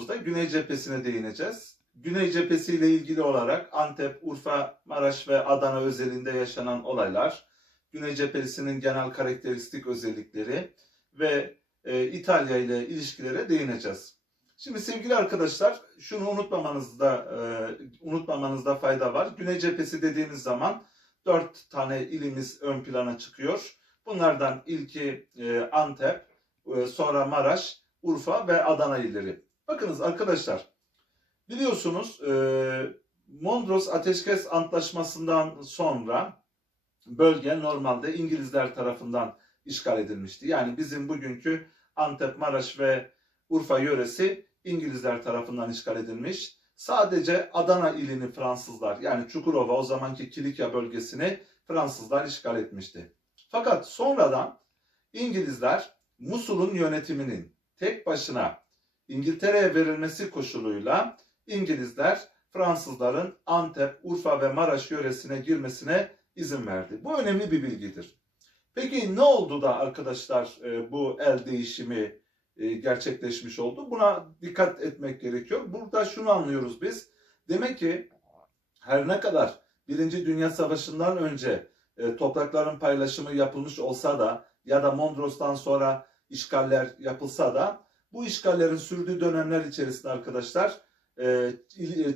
videomuzda Güney cephesine değineceğiz. Güney cephesi ile ilgili olarak Antep, Urfa, Maraş ve Adana özelinde yaşanan olaylar, Güney cephesinin genel karakteristik özellikleri ve e, İtalya ile ilişkilere değineceğiz. Şimdi sevgili arkadaşlar, şunu unutmamanızda e, unutmamanızda fayda var. Güney cephesi dediğimiz zaman dört tane ilimiz ön plana çıkıyor. Bunlardan ilki e, Antep, e, sonra Maraş, Urfa ve Adana illeri. Bakınız arkadaşlar, biliyorsunuz e, Mondros Ateşkes Antlaşması'ndan sonra bölge normalde İngilizler tarafından işgal edilmişti. Yani bizim bugünkü Antep, Maraş ve Urfa yöresi İngilizler tarafından işgal edilmiş. Sadece Adana ilini Fransızlar yani Çukurova o zamanki Kilikya bölgesini Fransızlar işgal etmişti. Fakat sonradan İngilizler Musul'un yönetiminin tek başına İngiltere'ye verilmesi koşuluyla İngilizler Fransızların Antep, Urfa ve Maraş yöresine girmesine izin verdi. Bu önemli bir bilgidir. Peki ne oldu da arkadaşlar e, bu el değişimi e, gerçekleşmiş oldu? Buna dikkat etmek gerekiyor. Burada şunu anlıyoruz biz. Demek ki her ne kadar Birinci Dünya Savaşı'ndan önce e, toprakların paylaşımı yapılmış olsa da ya da Mondros'tan sonra işgaller yapılsa da bu işgallerin sürdüğü dönemler içerisinde arkadaşlar e,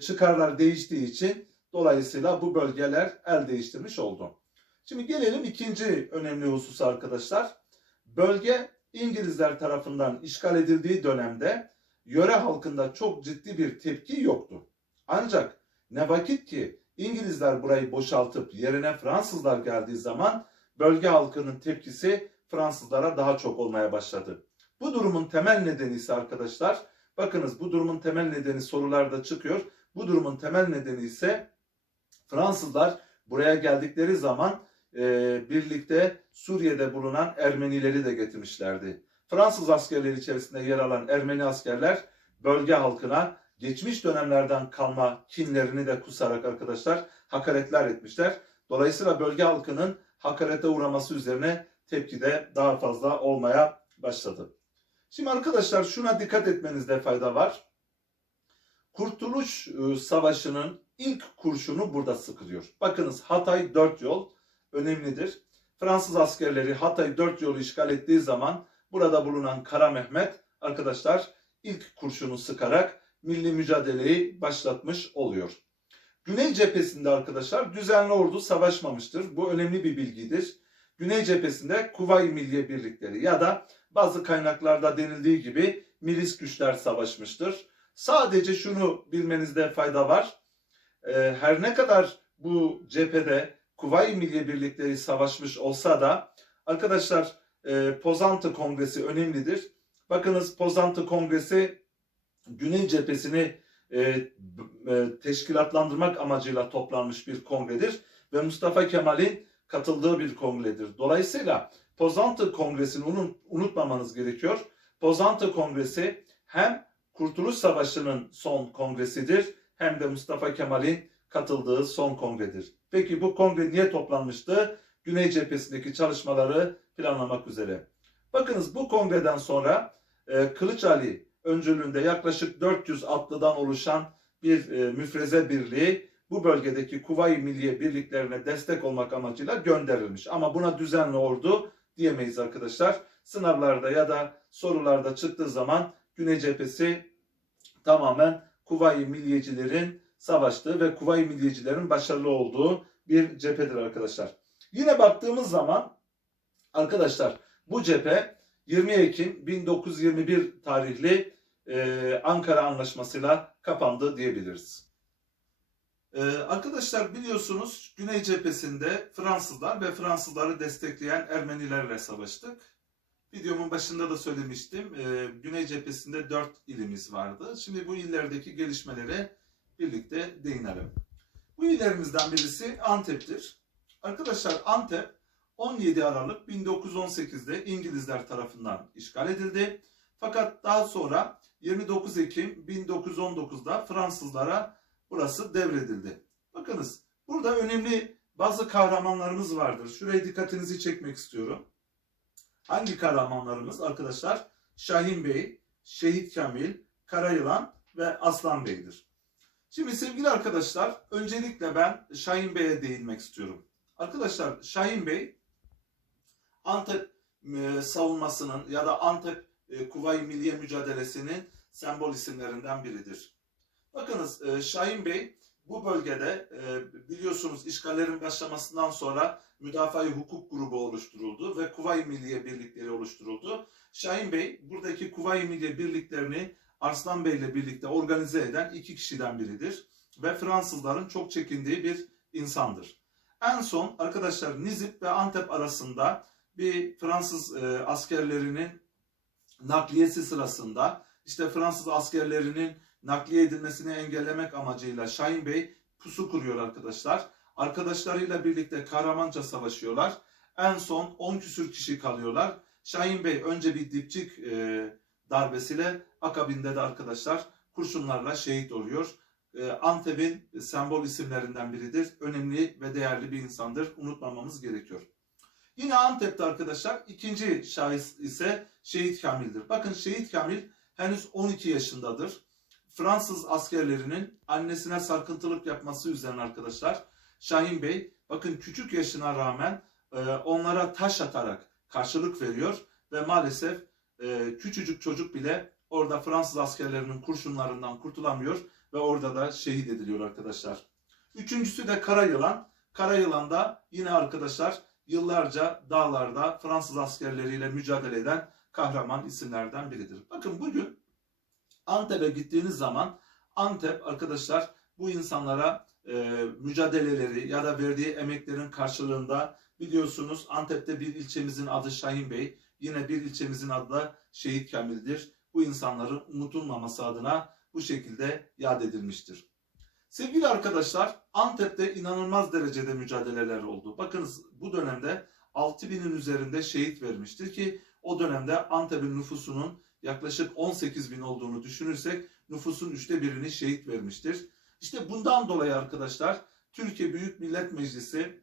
çıkarlar değiştiği için dolayısıyla bu bölgeler el değiştirmiş oldu. Şimdi gelelim ikinci önemli husus arkadaşlar. Bölge İngilizler tarafından işgal edildiği dönemde yöre halkında çok ciddi bir tepki yoktu. Ancak ne vakit ki İngilizler burayı boşaltıp yerine Fransızlar geldiği zaman bölge halkının tepkisi Fransızlara daha çok olmaya başladı. Bu durumun temel nedeni ise arkadaşlar, bakınız bu durumun temel nedeni sorularda çıkıyor. Bu durumun temel nedeni ise Fransızlar buraya geldikleri zaman e, birlikte Suriye'de bulunan Ermenileri de getirmişlerdi. Fransız askerleri içerisinde yer alan Ermeni askerler bölge halkına geçmiş dönemlerden kalma kinlerini de kusarak arkadaşlar hakaretler etmişler. Dolayısıyla bölge halkının hakarete uğraması üzerine tepki de daha fazla olmaya başladı. Şimdi arkadaşlar şuna dikkat etmenizde fayda var. Kurtuluş e, Savaşı'nın ilk kurşunu burada sıkılıyor. Bakınız Hatay dört yol önemlidir. Fransız askerleri Hatay dört yolu işgal ettiği zaman burada bulunan Kara Mehmet arkadaşlar ilk kurşunu sıkarak milli mücadeleyi başlatmış oluyor. Güney cephesinde arkadaşlar düzenli ordu savaşmamıştır. Bu önemli bir bilgidir. Güney cephesinde Kuvayi Milliye Birlikleri ya da bazı kaynaklarda denildiği gibi milis güçler savaşmıştır. Sadece şunu bilmenizde fayda var. Ee, her ne kadar bu cephede Kuvayi Milliye Birlikleri savaşmış olsa da arkadaşlar e, Pozantı Kongresi önemlidir. Bakınız Pozantı Kongresi Güney cephesini e, e, teşkilatlandırmak amacıyla toplanmış bir kongredir ve Mustafa Kemal'in katıldığı bir kongredir. Dolayısıyla Pozantı Kongresi'ni unutmamanız gerekiyor. Pozantı Kongresi hem Kurtuluş Savaşı'nın son kongresidir hem de Mustafa Kemal'in katıldığı son kongredir. Peki bu kongre niye toplanmıştı? Güney cephesindeki çalışmaları planlamak üzere. Bakınız bu kongreden sonra e, Kılıç Ali öncülüğünde yaklaşık 400 atlıdan oluşan bir e, müfreze birliği bu bölgedeki Kuvayi Milliye birliklerine destek olmak amacıyla gönderilmiş. Ama buna düzenli ordu diyemeyiz arkadaşlar. Sınavlarda ya da sorularda çıktığı zaman Güney cephesi tamamen Kuvayi Milliyecilerin savaştığı ve Kuvayi Milliyecilerin başarılı olduğu bir cephedir arkadaşlar. Yine baktığımız zaman arkadaşlar bu cephe 20 Ekim 1921 tarihli e, Ankara Anlaşması'yla kapandı diyebiliriz. Ee, arkadaşlar biliyorsunuz Güney cephesinde Fransızlar ve Fransızları destekleyen Ermenilerle savaştık. Videomun başında da söylemiştim. Ee, Güney cephesinde 4 ilimiz vardı. Şimdi bu illerdeki gelişmelere birlikte değinelim. Bu illerimizden birisi Antep'tir. Arkadaşlar Antep 17 Aralık 1918'de İngilizler tarafından işgal edildi. Fakat daha sonra 29 Ekim 1919'da Fransızlara burası devredildi. Bakınız burada önemli bazı kahramanlarımız vardır. Şuraya dikkatinizi çekmek istiyorum. Hangi kahramanlarımız arkadaşlar? Şahin Bey, Şehit Kamil, Karayılan ve Aslan Bey'dir. Şimdi sevgili arkadaşlar, öncelikle ben Şahin Bey'e değinmek istiyorum. Arkadaşlar Şahin Bey Antep e, savunmasının ya da Antep e, Kuvayi Milliye mücadelesinin sembol isimlerinden biridir. Bakınız e, Şahin Bey bu bölgede e, biliyorsunuz işgallerin başlamasından sonra Müdafaa-i Hukuk grubu oluşturuldu ve Kuvayi Milliye birlikleri oluşturuldu. Şahin Bey buradaki Kuvayi Milliye birliklerini Arslan Bey ile birlikte organize eden iki kişiden biridir ve Fransızların çok çekindiği bir insandır. En son arkadaşlar Nizip ve Antep arasında bir Fransız e, askerlerinin nakliyesi sırasında işte Fransız askerlerinin nakliye edilmesini engellemek amacıyla Şahin Bey pusu kuruyor arkadaşlar. Arkadaşlarıyla birlikte kahramanca savaşıyorlar. En son 10 küsür kişi kalıyorlar. Şahin Bey önce bir dipçik e, darbesiyle akabinde de arkadaşlar kurşunlarla şehit oluyor. E, Antep'in sembol isimlerinden biridir. Önemli ve değerli bir insandır. Unutmamamız gerekiyor. Yine Antep'te arkadaşlar ikinci şahıs ise Şehit Kamil'dir. Bakın Şehit Kamil henüz 12 yaşındadır. Fransız askerlerinin annesine sarkıntılık yapması üzerine arkadaşlar Şahin Bey bakın küçük yaşına rağmen e, onlara taş atarak karşılık veriyor ve maalesef e, küçücük çocuk bile orada Fransız askerlerinin kurşunlarından kurtulamıyor ve orada da şehit ediliyor arkadaşlar. Üçüncüsü de Karayılan. Karayılan da yine arkadaşlar yıllarca dağlarda Fransız askerleriyle mücadele eden kahraman isimlerden biridir. Bakın bugün Antep'e gittiğiniz zaman Antep arkadaşlar bu insanlara e, mücadeleleri ya da verdiği emeklerin karşılığında biliyorsunuz Antep'te bir ilçemizin adı Şahin Bey, yine bir ilçemizin adı da Şehit Kamil'dir. Bu insanların unutulmaması adına bu şekilde yad edilmiştir. Sevgili arkadaşlar Antep'te inanılmaz derecede mücadeleler oldu. Bakınız bu dönemde 6000'in üzerinde şehit vermiştir ki o dönemde Antep'in nüfusunun yaklaşık 18 bin olduğunu düşünürsek nüfusun üçte birini şehit vermiştir. İşte bundan dolayı arkadaşlar Türkiye Büyük Millet Meclisi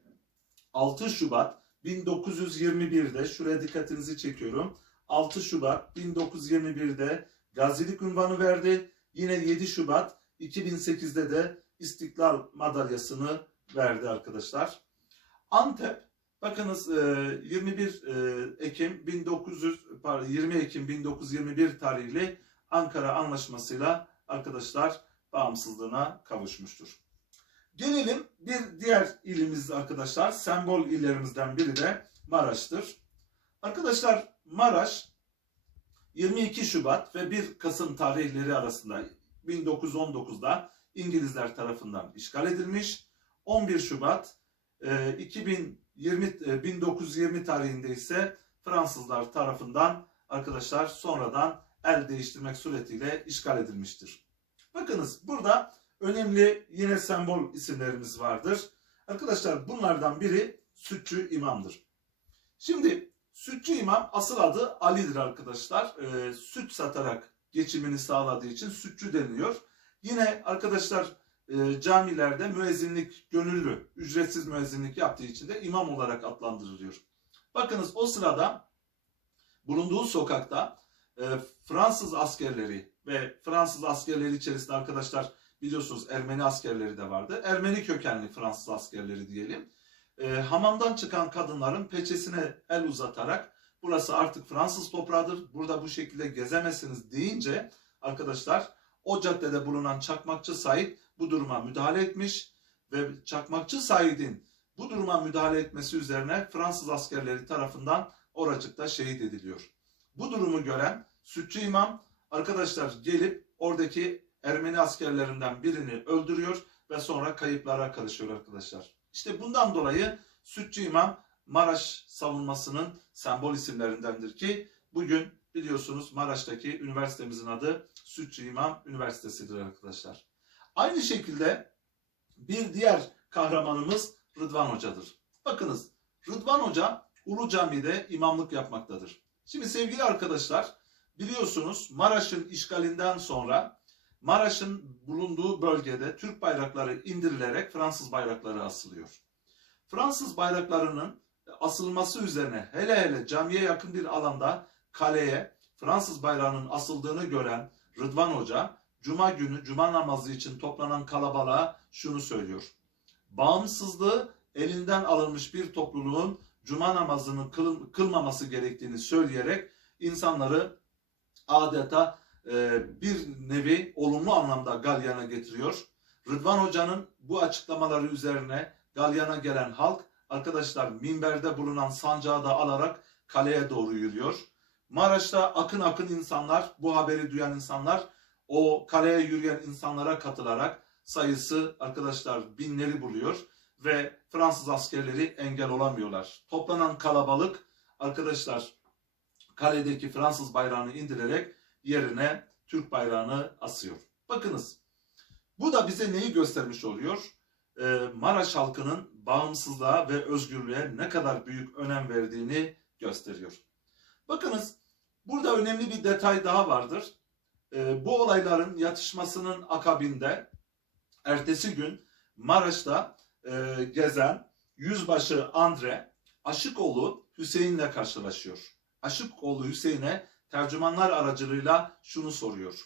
6 Şubat 1921'de şuraya dikkatinizi çekiyorum. 6 Şubat 1921'de gazilik unvanı verdi. Yine 7 Şubat 2008'de de İstiklal Madalyası'nı verdi arkadaşlar. Antep bakınız 21 Ekim 1900 pardon 20 Ekim 1921 tarihli Ankara Anlaşması'yla arkadaşlar bağımsızlığına kavuşmuştur. Gelelim bir diğer ilimiz arkadaşlar. Sembol illerimizden biri de Maraş'tır. Arkadaşlar Maraş 22 Şubat ve 1 Kasım tarihleri arasında 1919'da İngilizler tarafından işgal edilmiş. 11 Şubat 2020 1920 tarihinde ise Fransızlar tarafından arkadaşlar sonradan el değiştirmek suretiyle işgal edilmiştir. Bakınız burada önemli yine sembol isimlerimiz vardır. Arkadaşlar bunlardan biri Sütçü İmam'dır. Şimdi Sütçü İmam asıl adı Ali'dir arkadaşlar. Ee, süt satarak geçimini sağladığı için sütçü deniliyor. Yine arkadaşlar e, camilerde müezzinlik gönüllü, ücretsiz müezzinlik yaptığı için de imam olarak adlandırılıyor. Bakınız o sırada bulunduğu sokakta e, Fransız askerleri ve Fransız askerleri içerisinde arkadaşlar biliyorsunuz Ermeni askerleri de vardı. Ermeni kökenli Fransız askerleri diyelim. E, hamamdan çıkan kadınların peçesine el uzatarak burası artık Fransız toprağıdır. Burada bu şekilde gezemezsiniz deyince arkadaşlar o caddede bulunan Çakmakçı Said bu duruma müdahale etmiş ve Çakmakçı Said'in bu duruma müdahale etmesi üzerine Fransız askerleri tarafından oracıkta şehit ediliyor. Bu durumu gören Sütçü İmam arkadaşlar gelip oradaki Ermeni askerlerinden birini öldürüyor ve sonra kayıplara karışıyor arkadaşlar. İşte bundan dolayı Sütçü İmam Maraş savunmasının sembol isimlerindendir ki bugün biliyorsunuz Maraş'taki üniversitemizin adı Sütçü İmam Üniversitesi'dir arkadaşlar. Aynı şekilde bir diğer kahramanımız Rıdvan Hoca'dır. Bakınız Rıdvan Hoca Ulu Cami'de imamlık yapmaktadır. Şimdi sevgili arkadaşlar biliyorsunuz Maraş'ın işgalinden sonra Maraş'ın bulunduğu bölgede Türk bayrakları indirilerek Fransız bayrakları asılıyor. Fransız bayraklarının asılması üzerine hele hele camiye yakın bir alanda kaleye Fransız bayrağının asıldığını gören Rıdvan Hoca, Cuma günü Cuma namazı için toplanan kalabalığa şunu söylüyor. Bağımsızlığı elinden alınmış bir topluluğun Cuma namazını kıl- kılmaması gerektiğini söyleyerek insanları adeta e, bir nevi olumlu anlamda galyana getiriyor. Rıdvan Hoca'nın bu açıklamaları üzerine galyana gelen halk arkadaşlar minberde bulunan sancağı da alarak kaleye doğru yürüyor. Maraş'ta akın akın insanlar, bu haberi duyan insanlar o kaleye yürüyen insanlara katılarak sayısı arkadaşlar binleri buluyor ve Fransız askerleri engel olamıyorlar. Toplanan kalabalık arkadaşlar kaledeki Fransız bayrağını indirerek yerine Türk bayrağını asıyor. Bakınız bu da bize neyi göstermiş oluyor? Ee, Maraş halkının bağımsızlığa ve özgürlüğe ne kadar büyük önem verdiğini gösteriyor. Bakınız burada önemli bir detay daha vardır. Ee, bu olayların yatışmasının akabinde ertesi gün Maraş'ta e, gezen yüzbaşı Andre Aşıkoğlu Hüseyin'le karşılaşıyor. Aşıkoğlu Hüseyin'e tercümanlar aracılığıyla şunu soruyor.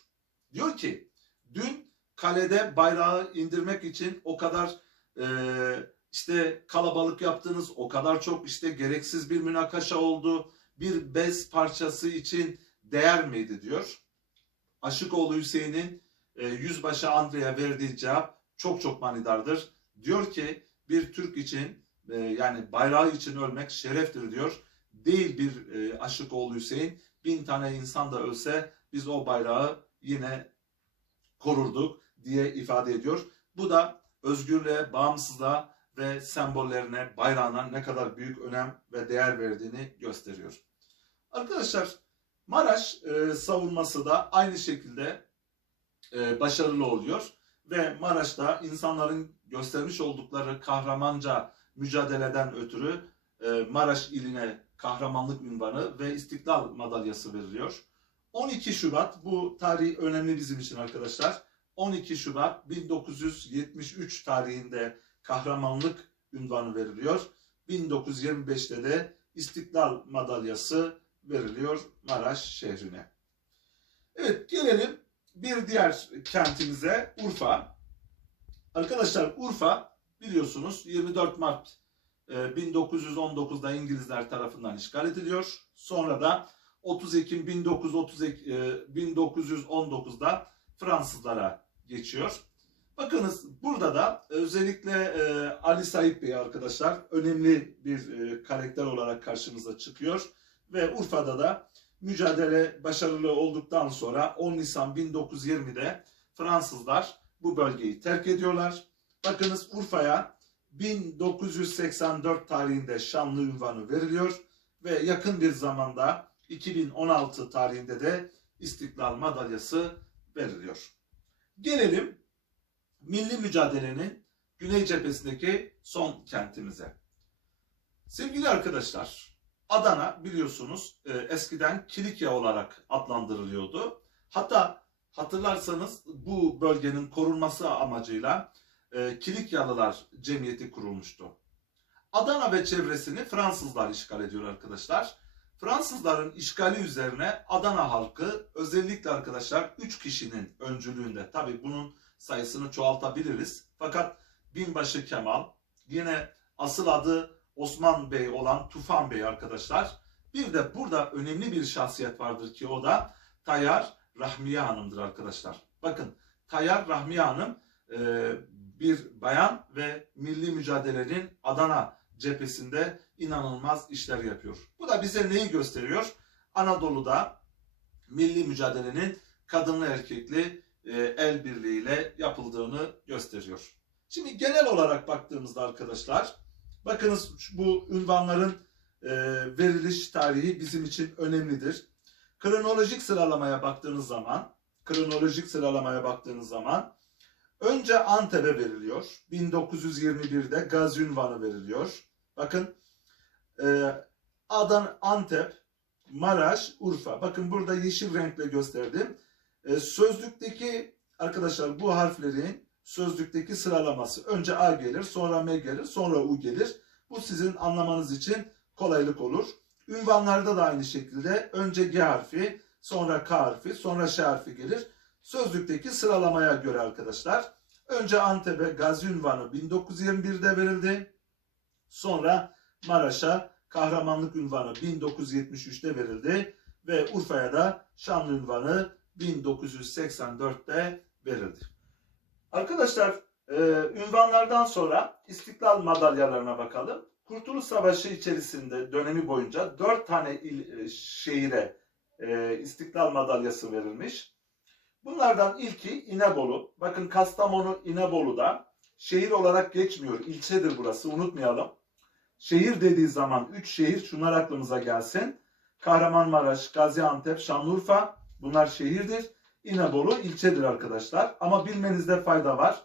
Diyor ki dün kalede bayrağı indirmek için o kadar e, işte kalabalık yaptınız, o kadar çok işte gereksiz bir münakaşa oldu, bir bez parçası için değer miydi diyor. Aşıkoğlu Hüseyin'in e, yüzbaşı Andre'ye verdiği cevap çok çok manidardır. Diyor ki bir Türk için e, yani bayrağı için ölmek şereftir diyor. Değil bir e, Aşıkoğlu Hüseyin bin tane insan da ölse biz o bayrağı yine korurduk diye ifade ediyor. Bu da özgürlüğe, bağımsızlığa ve sembollerine, bayrağına ne kadar büyük önem ve değer verdiğini gösteriyor. Arkadaşlar Maraş e, savunması da aynı şekilde e, başarılı oluyor ve Maraş'ta insanların göstermiş oldukları kahramanca mücadeleden ötürü e, Maraş iline kahramanlık ünvanı ve istiklal madalyası veriliyor. 12 Şubat bu tarih önemli bizim için arkadaşlar. 12 Şubat 1973 tarihinde kahramanlık ünvanı veriliyor. 1925'te de istiklal madalyası veriliyor Maraş şehrine. Evet gelelim bir diğer kentimize Urfa. Arkadaşlar Urfa biliyorsunuz 24 Mart e, 1919'da İngilizler tarafından işgal ediliyor. Sonra da 30 Ekim 1930, e, 1919'da Fransızlara geçiyor. Bakınız burada da özellikle e, Ali Said Bey arkadaşlar önemli bir e, karakter olarak karşımıza çıkıyor. Ve Urfa'da da mücadele başarılı olduktan sonra 10 Nisan 1920'de Fransızlar bu bölgeyi terk ediyorlar. Bakınız Urfa'ya 1984 tarihinde Şanlı ünvanı veriliyor ve yakın bir zamanda 2016 tarihinde de İstiklal Madalyası veriliyor. Gelelim milli mücadelenin Güney cephesindeki son kentimize. Sevgili arkadaşlar, Adana biliyorsunuz e, eskiden Kilikya olarak adlandırılıyordu. Hatta hatırlarsanız bu bölgenin korunması amacıyla e, Kilikyalılar Cemiyeti kurulmuştu. Adana ve çevresini Fransızlar işgal ediyor arkadaşlar. Fransızların işgali üzerine Adana halkı özellikle arkadaşlar 3 kişinin öncülüğünde tabi bunun sayısını çoğaltabiliriz. Fakat Binbaşı Kemal yine asıl adı Osman Bey olan Tufan Bey arkadaşlar. Bir de burada önemli bir şahsiyet vardır ki o da Tayyar Rahmiye Hanım'dır arkadaşlar. Bakın Tayyar Rahmiye Hanım e, bir bayan ve milli mücadelenin Adana cephesinde inanılmaz işler yapıyor. Bu da bize neyi gösteriyor? Anadolu'da milli mücadelenin kadınlı erkekli e, el birliğiyle yapıldığını gösteriyor. Şimdi genel olarak baktığımızda arkadaşlar bakınız bu ünvanların e, veriliş tarihi bizim için önemlidir. Kronolojik sıralamaya baktığınız zaman kronolojik sıralamaya baktığınız zaman önce Antep'e veriliyor. 1921'de Gazi ünvanı veriliyor. Bakın e, Adana, Antep, Maraş, Urfa. Bakın burada yeşil renkle gösterdim. E, sözlükteki arkadaşlar bu harflerin sözlükteki sıralaması. Önce A gelir, sonra M gelir, sonra U gelir. Bu sizin anlamanız için kolaylık olur. Ünvanlarda da aynı şekilde önce G harfi, sonra K harfi, sonra Ş harfi gelir. Sözlükteki sıralamaya göre arkadaşlar. Önce Antep'e Gazi unvanı 1921'de verildi. Sonra Maraş'a kahramanlık unvanı 1973'te verildi ve Urfa'ya da şanlı unvanı 1984'te verildi. Arkadaşlar e, ünvanlardan sonra İstiklal madalyalarına bakalım. Kurtuluş Savaşı içerisinde dönemi boyunca 4 tane il, e, şehire e, İstiklal madalyası verilmiş. Bunlardan ilki İnebolu. Bakın Kastamonu İnebolu'da şehir olarak geçmiyor. İlçedir burası unutmayalım. Şehir dediği zaman 3 şehir şunlar aklımıza gelsin. Kahramanmaraş, Gaziantep, Şanlıurfa bunlar şehirdir. İnebolu ilçedir arkadaşlar. Ama bilmenizde fayda var.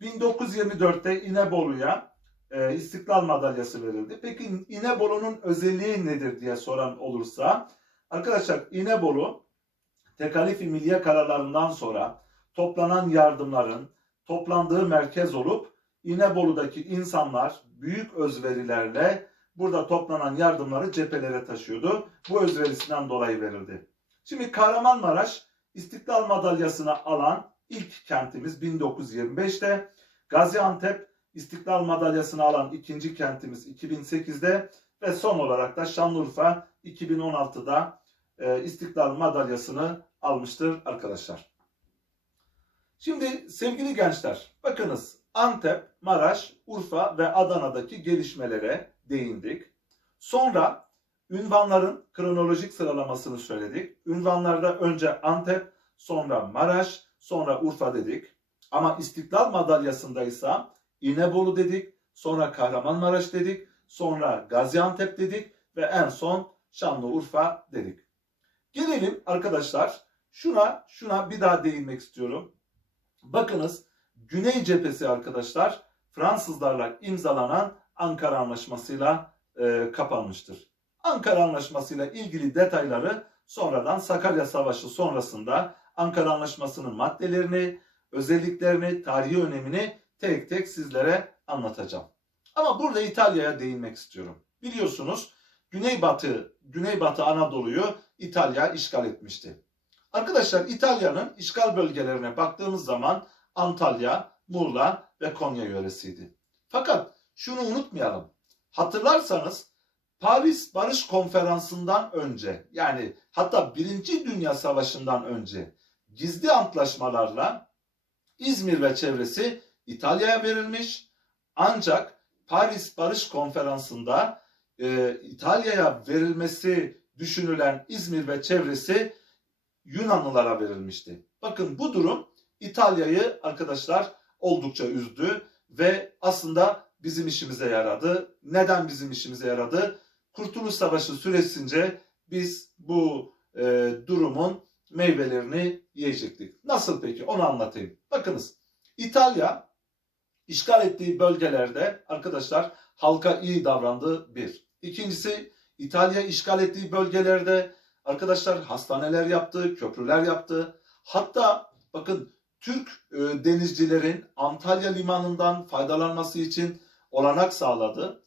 1924'te İnebolu'ya e, İstiklal Madalyası verildi. Peki İnebolu'nun özelliği nedir diye soran olursa arkadaşlar İnebolu tekalifi milliye kararlarından sonra toplanan yardımların toplandığı merkez olup İnebolu'daki insanlar büyük özverilerle burada toplanan yardımları cephelere taşıyordu. Bu özverisinden dolayı verildi. Şimdi Kahramanmaraş İstiklal Madalyası'nı alan ilk kentimiz 1925'te. Gaziantep İstiklal Madalyası'nı alan ikinci kentimiz 2008'de ve son olarak da Şanlıurfa 2016'da e, İstiklal Madalyası'nı almıştır arkadaşlar. Şimdi sevgili gençler bakınız Antep, Maraş, Urfa ve Adana'daki gelişmelere değindik. Sonra ünvanların kronolojik sıralamasını söyledik. Ünvanlarda önce Antep, sonra Maraş, sonra Urfa dedik. Ama İstiklal Madalyası'nda ise İnebolu dedik, sonra Kahramanmaraş dedik, sonra Gaziantep dedik ve en son Şanlıurfa dedik. Gelelim arkadaşlar şuna şuna bir daha değinmek istiyorum. Bakınız Güney cephesi arkadaşlar Fransızlarla imzalanan Ankara Anlaşması'yla e, kapanmıştır. Ankara Anlaşması'yla ilgili detayları sonradan Sakarya Savaşı sonrasında Ankara Anlaşması'nın maddelerini, özelliklerini, tarihi önemini tek tek sizlere anlatacağım. Ama burada İtalya'ya değinmek istiyorum. Biliyorsunuz Güneybatı, Güneybatı Anadolu'yu İtalya işgal etmişti. Arkadaşlar İtalya'nın işgal bölgelerine baktığımız zaman Antalya, Muğla ve Konya yöresiydi. Fakat şunu unutmayalım. Hatırlarsanız Paris Barış Konferansı'ndan önce yani hatta Birinci Dünya Savaşı'ndan önce gizli antlaşmalarla İzmir ve çevresi İtalya'ya verilmiş. Ancak Paris Barış Konferansı'nda e, İtalya'ya verilmesi düşünülen İzmir ve çevresi Yunanlılara verilmişti. Bakın bu durum İtalya'yı arkadaşlar oldukça üzdü ve aslında bizim işimize yaradı. Neden bizim işimize yaradı? Kurtuluş Savaşı süresince biz bu e, durumun meyvelerini yiyecektik. Nasıl peki? Onu anlatayım. Bakınız İtalya işgal ettiği bölgelerde arkadaşlar halka iyi davrandı bir. İkincisi İtalya işgal ettiği bölgelerde arkadaşlar hastaneler yaptı, köprüler yaptı. Hatta bakın Türk e, denizcilerin Antalya limanından faydalanması için olanak sağladı.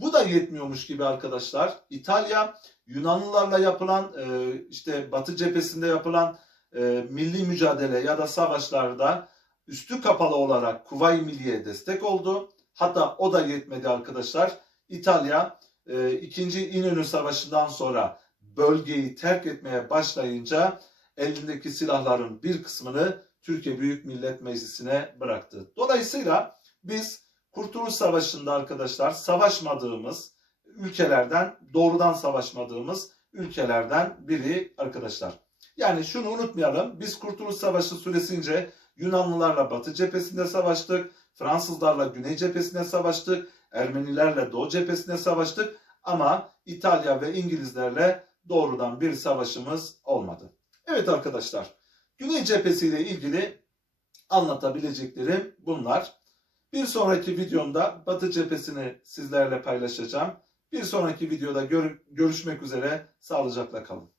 Bu da yetmiyormuş gibi arkadaşlar. İtalya Yunanlılarla yapılan e, işte Batı cephesinde yapılan e, milli mücadele ya da savaşlarda üstü kapalı olarak Kuvayi Milliye destek oldu. Hatta o da yetmedi arkadaşlar. İtalya e, 2. İnönü Savaşı'ndan sonra bölgeyi terk etmeye başlayınca elindeki silahların bir kısmını Türkiye Büyük Millet Meclisi'ne bıraktı. Dolayısıyla biz Kurtuluş Savaşı'nda arkadaşlar savaşmadığımız ülkelerden, doğrudan savaşmadığımız ülkelerden biri arkadaşlar. Yani şunu unutmayalım. Biz Kurtuluş Savaşı süresince Yunanlılarla Batı cephesinde savaştık. Fransızlarla Güney cephesinde savaştık. Ermenilerle Doğu cephesinde savaştık. Ama İtalya ve İngilizlerle doğrudan bir savaşımız olmadı. Evet arkadaşlar. Güney cephesiyle ilgili anlatabileceklerim bunlar. Bir sonraki videomda Batı cephesini sizlerle paylaşacağım. Bir sonraki videoda gör görüşmek üzere. Sağlıcakla kalın.